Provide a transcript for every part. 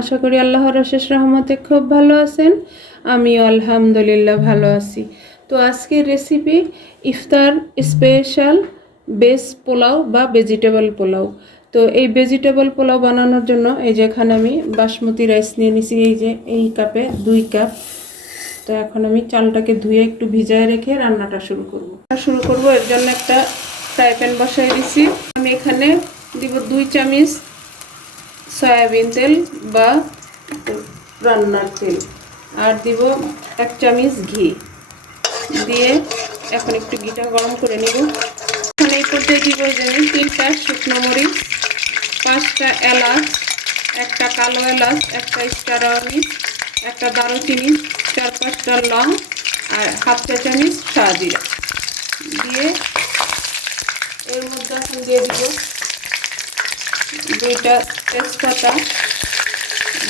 আশা করি আল্লাহর অশেষ রহমতে খুব ভালো আছেন। আমিও আলহামদুলিল্লাহ ভালো আছি। তো আজকের রেসিপি ইফতার স্পেশাল ভেজ পোলাও বা ভেজিটেবল পোলাও। তো এই ভেজিটেবল পোলাও বানানোর জন্য এই যে এখানে আমি বাসমতি রাইস নিয়ে নিছি, এই যে এই কাপে 2 কাপ। তো এখন আমি চালটাকে ধুয়ে একটু ভিজায় রেখে রান্নাটা শুরু করব। এর জন্য একটা ফ্রাই প্যান বসাই দিছি। আমি এখানে দিব 2 চামচ সয়াবিন তেল বা রান্নার তেল, আর দিব 1 চামচ ঘি দিয়ে এখন একটু ঘিটা গরম করে নিব। এখন এই পর্যায়ে দিব যে আমি 3টা শুকনো মরিচ, 5টা এলাচ, একটা কালো এলাচ, একটা স্টার আনিস, একটা দারুচিনি, 4-5টা লং আর 1/2 চা চামচ শাহজিরা দিয়ে এর মধ্যে এখন দিয়ে দিব 2টা তেজপাতা,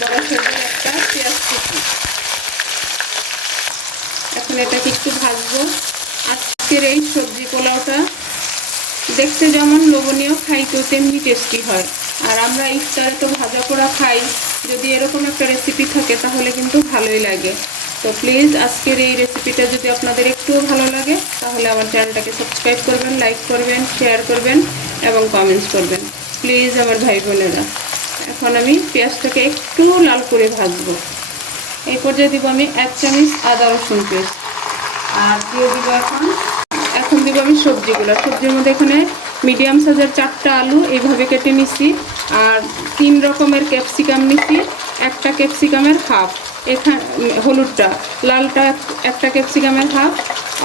বড় সাইজের একটা পেঁয়াজ কুচি। এখন এটাকে একটু ভাজবো। আজকের এই সবজি পোলাওটা দেখতে যেমন লোভনীয়, খাইতেও তেমনি টেস্টি হয়। আর আমরা ইফতারে তো ভাজা পোড়া খাই, যদি এরকম একটা রেসিপি থাকে তাহলে কিন্তু ভালোই লাগে। তো প্লিজ আজকের এই রেসিপিটা যদি আপনাদের একটুও ভালো লাগে তাহলে আমার চ্যানেলটাকে সাবস্ক্রাইব করবেন, লাইক করবেন, শেয়ার করবেন এবং কমেন্টস করবেন প্লিজ আমার ভাই বোনেরা। এখন আমি পেঁয়াজটাকে একটু লাল করে ভাজবো। এই পর্যায়ে দিব আমি 1 চামচ আদা রসুন পেস্ট, আর দিয়ে দিব এখন দিব আমি সবজিগুলো। সবজির মধ্যে এখানে মিডিয়াম সাইজের 4টা আলু এইভাবে কেটে নিছি, আর 3 রকমের ক্যাপসিকাম নিছি, একটা ক্যাপসিকামের হাফ, এখানে হলুদটা, লালটা একটা ক্যাপসিকামের হাফ,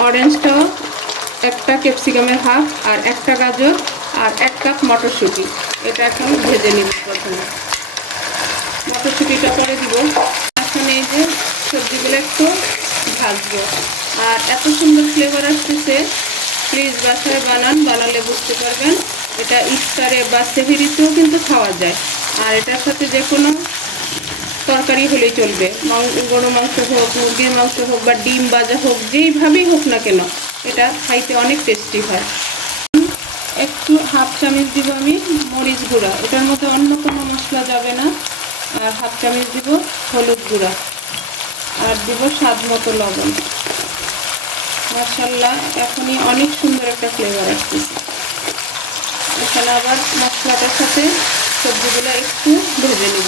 অরেঞ্জটাও একটা ক্যাপসিকামের হাফ, আর একটা গাজর, আর 1 কাপ মটরশুঁটি। এটা এখন ভেজে নিব। প্রথমে মটরশুঁটিটা করে দিব। এখন এই যে সবজিগুলো একটু ভাজবো, আর এত সুন্দর ফ্লেভার আসতেছে। প্লিজ বাসায় বানালে বুঝতে পারবেন। এটা ইফতারে বা সেহরিতেও কিন্তু খাওয়া যায়, আর এটার সাথে যে কোনো তরকারি হলেই চলবে। গরু মাংস হোক, মুরগির মাংস হোক, বা ডিম ভাজা হোক, যেইভাবেই হোক না কেন এটা খাইতে অনেক টেস্টি হয়। একটু 1/2 চামচ দিব আমি মরিচ গুঁড়া, এটার মধ্যে অন্য কোনো মশলা যাবে না। আর 1/2 চামচ দিব হলুদ গুঁড়া, আর দিব স্বাদ মতো লবণ। মাশাআল্লাহ, এখনই অনেক সুন্দর একটা ফ্লেভার আসতেছে। এখানে আবার মশলাটার সাথে সবজিগুলো একটু ভেজে নেব।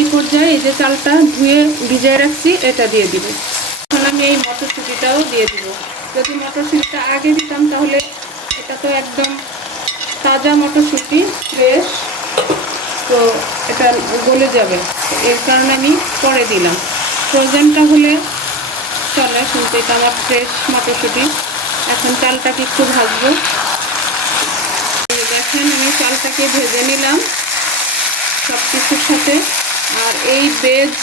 এই পর্যায়ে এই যে চালটা ধুয়ে ভিজিয়ে রাখছি এটা দিয়ে দিব। এখন আমি এই মটরশুঁটিটাও দিয়ে দিব। যদি মটরশুঁটিটা আগে দিতাম তাহলে এটা তো একদম তাজা মটরশুঁটি, ফ্রেশ, তো এটা গলে যাবে। এর কারণে আমি পরে দিলাম। ফ্রোজেনটা হলে চলে, কিন্তু এটা আমার ফ্রেশ মটরশুঁটি। এখন চালটাকে একটু ভাজবো। দেখেন আমি চালটাকে ভেজে নিলাম সব কিছুর সাথে। আর এই ভেজ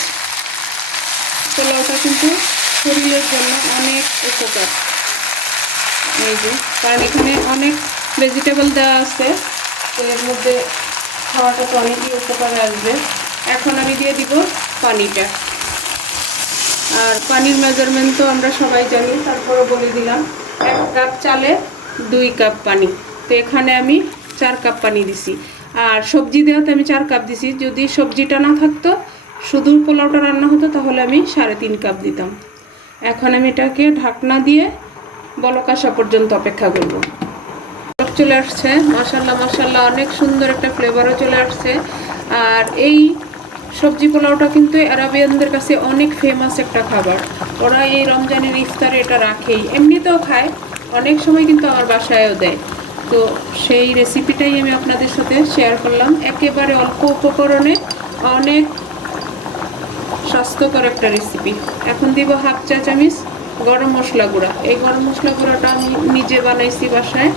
পোলাওটা কিন্তু শরীরের জন্য অনেক উপকার, এই যে, কারণ এখানে অনেক ভেজিটেবল দেওয়া আছে, তো এর মধ্যে খাওয়াটা তো অনেকই উপকারে আসবে। এখন আমি দিয়ে দিব পানিটা। আর পানির মেজারমেন্ট তো আমরা সবাই জানি, তারপরে বলে দিলাম। 1 কাপ চালে 2 কাপ পানি, তো এখানে আমি 4 কাপ পানি দিছি। আর সবজি দেওয়াতে আমি 4 কাপ দিছি। যদি সবজিটা না থাকতো, শুধু পোলাওটা রান্না হতো, তাহলে আমি 3.5 কাপ দিতাম। এখন আমি এটাকে ঢাকনা দিয়ে বলক আসা পর্যন্ত অপেক্ষা করব। চলে আসছে, মাশাআল্লাহ মাশাআল্লাহ, অনেক সুন্দর একটা ফ্লেভারও চলে আসছে। আর এই সবজি পোলাওটা কিন্তু আরবিয়ানদের কাছে অনেক ফেমাস একটা খাবার। ওরা এই রমজানের ইফতারে এটা রাখেই, এমনিতেও খায়, অনেক সময় কিন্তু আমার বাসায়ও দেয়। তো সেই রেসিপিটাই আমি আপনাদের সাথে শেয়ার করলাম। একেবারে অল্প উপকরণে অনেক স্বাস্থ্যকর একটা রেসিপি। এখন দিব 1/2 চা চামচ গরম মশলা গুঁড়া। এই গরম মশলা গুঁড়াটা আমি নিজে বানাইছি বাসায়।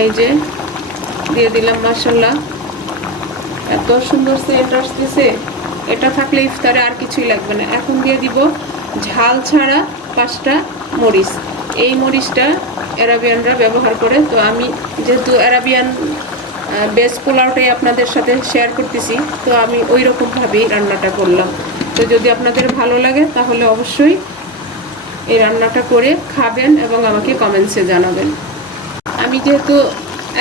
এই যে দিয়ে দিলাম। মাশাআল্লাহ, এত সুন্দর সেন্ট আসতেছে। এটা থাকলে ইফতারে আর কিছুই লাগবে না। এখন দিয়ে দিব ঝাল ছাড়া 5টা মরিচ। এই মরিচটা আরবিয়ানরা ব্যবহার করে, তো আমি যেহেতু আরবিয়ান ভেজ পোলাওটাই আপনাদের সাথে শেয়ার করতেছি, তো আমি ওই রকমভাবেই রান্নাটা করলাম। তো যদি আপনাদের ভালো লাগে তাহলে অবশ্যই এই রান্নাটা করে খাবেন এবং আমাকে কমেন্টসে জানাবেন। আমি যেহেতু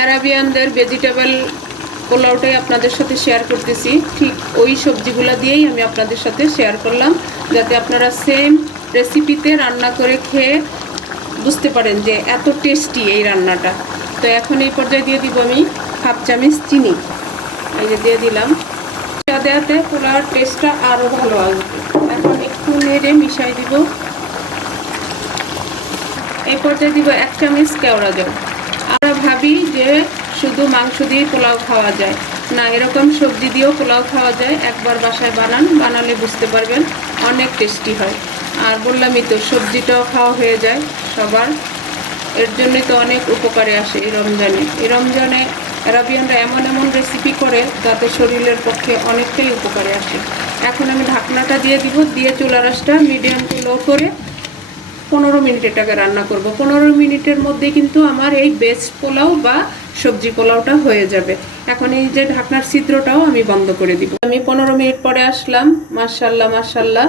আরবিয়ানদের ভেজিটেবল পোলাওটাই আপনাদের সাথে শেয়ার করতেছি। ঠিক ওই সবজিগুলো দিয়েই আমি আপনাদের সাথে শেয়ার করলাম, যাতে আপনারা সেম রেসিপিতে রান্না করে খেয়ে বুঝতে পারেন যে এত টেস্টি এই রান্নাটা। তো এখন এই পর্যায়ে দিয়ে দিব আমি হাফ চামচ চিনি। এই যে দিয়ে দিলাম। দেওয়াতে পোলাওর টেস্টটা আরও ভালো আসবে। এখন একটু নেড়ে মিশাই দিব। এই পর্যায়ে দিব 1 চামচ কেওড়া জল। আমরা ভাবি যে শুধু মাংস দিয়ে পোলাও খাওয়া যায়, না, এরকম সবজি দিয়েও পোলাও খাওয়া যায়। একবার বাসায় বানালে বুঝতে পারবেন অনেক টেস্টি হয়। আর বললামই তো, সবজিটাও খাওয়া হয়ে যায় সবার। এর জন্যই তো অনেক উপকারে আসে এই রমজানে আরাবিয়ানরা এমন এমন রেসিপি করে যাতে শরীরের পক্ষে অনেকটাই উপকারে আসে। এখন আমি ঢাকনাটা দিয়ে দিব, দিয়ে চুলার আঁচটা মিডিয়াম টু লো করে 15 মিনিট এটাকে রান্না করব। 15 মিনিটের মধ্যে কিন্তু আমার এই বেস্ট পোলাও বা সবজি পোলাওটা হয়ে যাবে। এখন এই যে ঢাকনার ছিদ্রটাও আমি বন্ধ করে দিব। আমি 15 মিনিট পরে আসলাম। মাশাআল্লাহ মাশাআল্লাহ,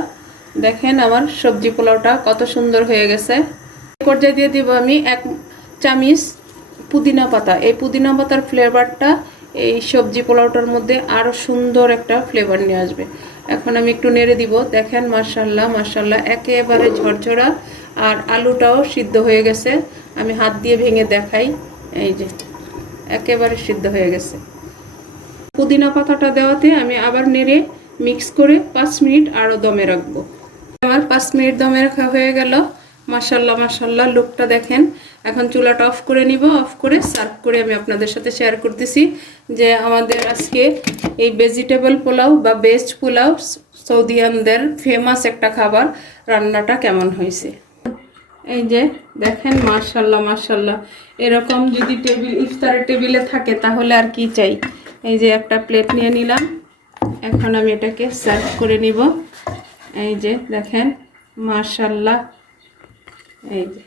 দেখেন আমার সবজি পোলাওটা কত সুন্দর হয়ে গেছে। এই পর্যায়ে দিয়ে দিব আমি 1 চামচ পুদিনা পাতা। এই পুদিনা পাতার ফ্লেভারটা এই সবজি পোলাওটার মধ্যে আরও সুন্দর একটা ফ্লেভার নিয়ে আসবে। এখন আমি একটু নেড়ে দিব। দেখেন মাশাআল্লাহ মাশাআল্লাহ, একেবারে ঝরঝরা, আর আলুটাও সিদ্ধ হয়ে গেছে। আমি হাত দিয়ে ভেঙে দেখাই। এই যে একেবারে সিদ্ধ হয়ে গেছে। পুদিনা পাতাটা দেওয়াতে আমি আবার নেড়ে মিক্স করে 5 মিনিট আরও দমে রাখবো। আমার 5 মিনিট দমে রাখা হয়ে গেল। মাশাআল্লাহ মাশাআল্লাহ, লুকটা দেখেন। এখন চুলাটা অফ করে নিব। অফ করে সার্ভ করে আমি আপনাদের সাথে শেয়ার করতেছি যে আমাদের আজকে এই ভেজিটেবল পোলাও বা বেস্ট পোলাও, সৌদিয়ানদের ফেমাস একটা খাবার, রান্নাটা কেমন হয়েছে। এই যে দেখেন মাশাআল্লাহ মাশাআল্লাহ, এরকম যদি ইফতারের টেবিলে থাকে তাহলে আর কি চাই। এই যে একটা প্লেট নিয়ে নিলাম। এখন আমি এটাকে সার্ভ করে নিব। এই যে দেখেন মাশাআল্লাহ। এই যে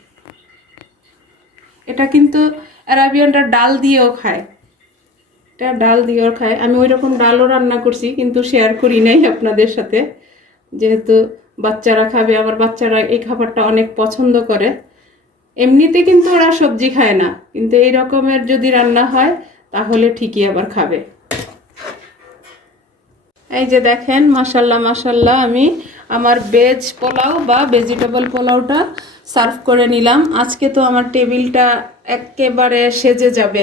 এটা কিন্তু আরাবিয়ানরা ডাল দিয়েও খায়, এটা ডাল দিয়েও খায়। আমি ওই রকম ডালও রান্না করছি, কিন্তু শেয়ার করি নাই আপনাদের সাথে, যেহেতু বাচ্চারা খাবে। আমার বাচ্চারা এই খাবারটা অনেক পছন্দ করে। এমনিতে কিন্তু ওরা সবজি খায় না, কিন্তু এই রকমের যদি রান্না হয় তাহলে ঠিকই আবার খাবে। এই যে দেখেন মাশাআল্লাহ মাশাআল্লাহ, আমি আমার ভেজ পোলাও বা ভেজিটেবল পোলাওটা সার্ভ করে নিলাম। আজকে তো আমার টেবিলটা একেবারে সেজে যাবে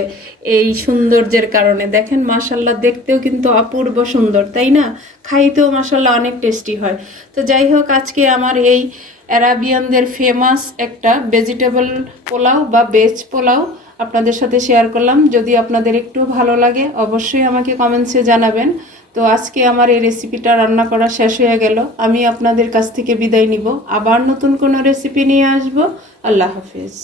এই সৌন্দর্যের কারণে। দেখেন মাশাআল্লাহ, দেখতেও কিন্তু অপূর্ব সুন্দর, তাই না? খাইতেও মাশাআল্লাহ অনেক টেস্টি হয়। তো যাই হোক, আজকে আমার এই আরাবিয়ানদের ফেমাস একটা ভেজিটেবল পোলাও বা ভেজ পোলাও আপনাদের সাথে শেয়ার করলাম। যদি আপনাদের একটু ভালো লাগে অবশ্যই আমাকে কমেন্টসে জানাবেন। তো আজকে আমার এই রেসিপিটা রান্না করা শেষ হয়ে গেল। আমি আপনাদের কাছ থেকে বিদায় নিব। আবার নতুন কোনো রেসিপি নিয়ে আসব। আল্লাহ হাফেজ।